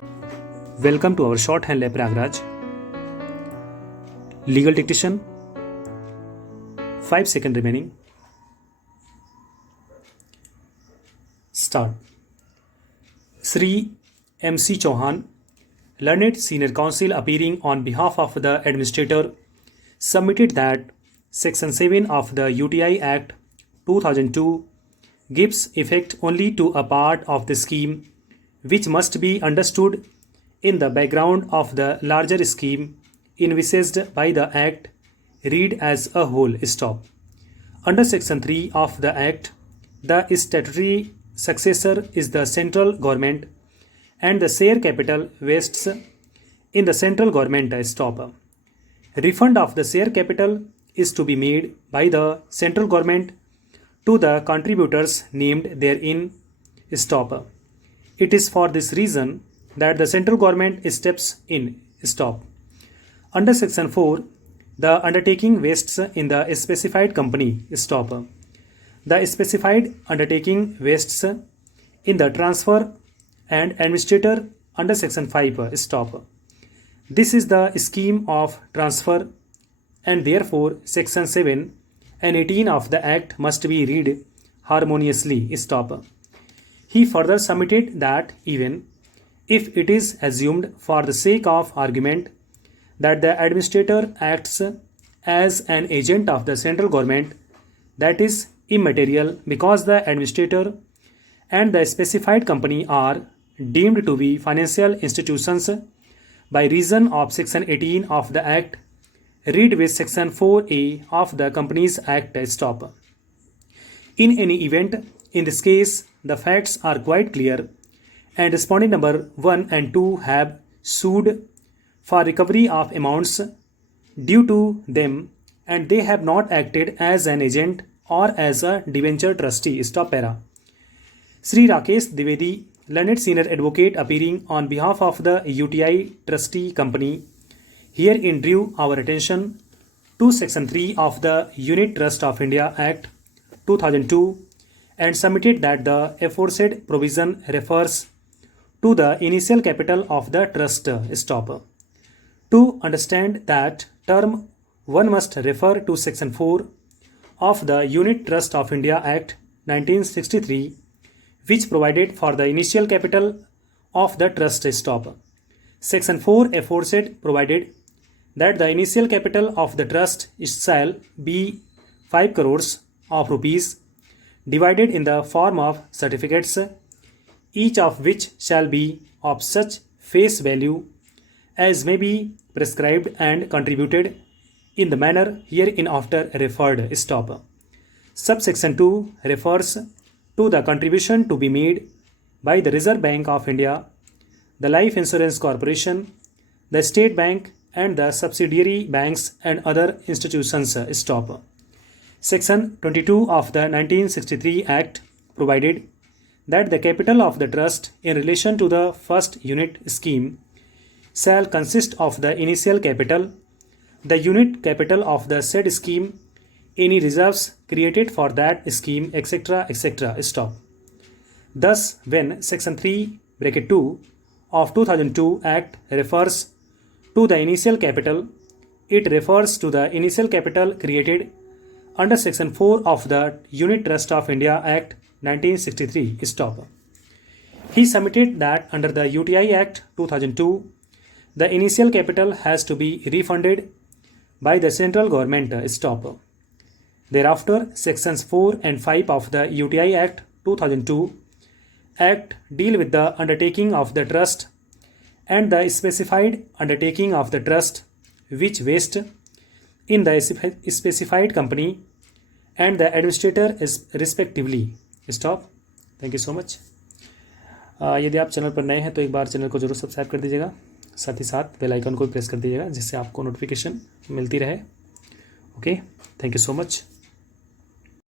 Welcome to our shorthand lab Pragraj. Legal dictation. 5 seconds remaining. Start. Sri M.C. Chauhan, learned senior counsel appearing on behalf of the administrator, submitted that Section 7 of the UTI Act 2002 gives effect only to a part of the scheme which must be understood in the background of the larger scheme envisaged by the Act, read as a whole. Stop. Under Section 3 of the Act, the statutory successor is the central government and the share capital vests in the central government. Stop. Refund of the share capital is to be made by the central government to the contributors named therein. Stop. It is for this reason that the central government steps in. Stop. Under Section 4, the undertaking vests in the specified company. Stop. The specified undertaking vests in the transfer and administrator under Section 5. Stop. This is the scheme of transfer and therefore Section 7 and 18 of the Act must be read harmoniously. Stop. He further submitted that even if it is assumed for the sake of argument that the administrator acts as an agent of the central government, that is immaterial because the administrator and the specified company are deemed to be financial institutions by reason of Section 18 of the Act, read with Section 4A of the Companies Act. Stop. In any event, in this case, the facts are quite clear and respondent number 1 and 2 have sued for recovery of amounts due to them and they have not acted as an agent or as a debenture trustee. Stop para. Sri Rakesh Dwivedi, learned senior advocate appearing on behalf of the UTI trustee company, herein drew our attention to Section 3 of the Unit Trust of India Act 2002 and submitted that the aforesaid provision refers to the initial capital of the trust. Stop. To understand that term, one must refer to Section 4 of the Unit Trust of India Act 1963, which provided for the initial capital of the trust. Stop. Section 4 aforesaid provided that the initial capital of the trust shall be 5 crores of rupees divided in the form of certificates, each of which shall be of such face value as may be prescribed and contributed in the manner hereinafter referred. Stop. Subsection 2 refers to the contribution to be made by the Reserve Bank of India, the Life Insurance Corporation, the State Bank and the subsidiary banks and other institutions. Stop. Section 22 of the 1963 Act provided that the capital of the trust in relation to the first unit scheme shall consist of the initial capital, the unit capital of the said scheme, any reserves created for that scheme, etc. etc. Stop. Thus, when Section 3(2) of 2002 Act refers to the initial capital, it refers to the initial capital created under Section 4 of the Unit Trust of India Act 1963. Stop. He submitted that under the UTI Act 2002, the initial capital has to be refunded by the central government. Stop. Thereafter, Sections 4 and 5 of the UTI Act 2002 Act deal with the undertaking of the trust and the specified undertaking of the trust which vest in the specified company and the administrator is respectively. Stop. Thank you so much. यदि आप channel पर नए हैं तो एक बार channel को जरूर subscribe कर दीजिएगा, साथ ही साथ बेल आइकन को प्रेस कर दीजिएगा जिससे आपको नोटिफिकेशन मिलती रहे. Okay, thank you so much.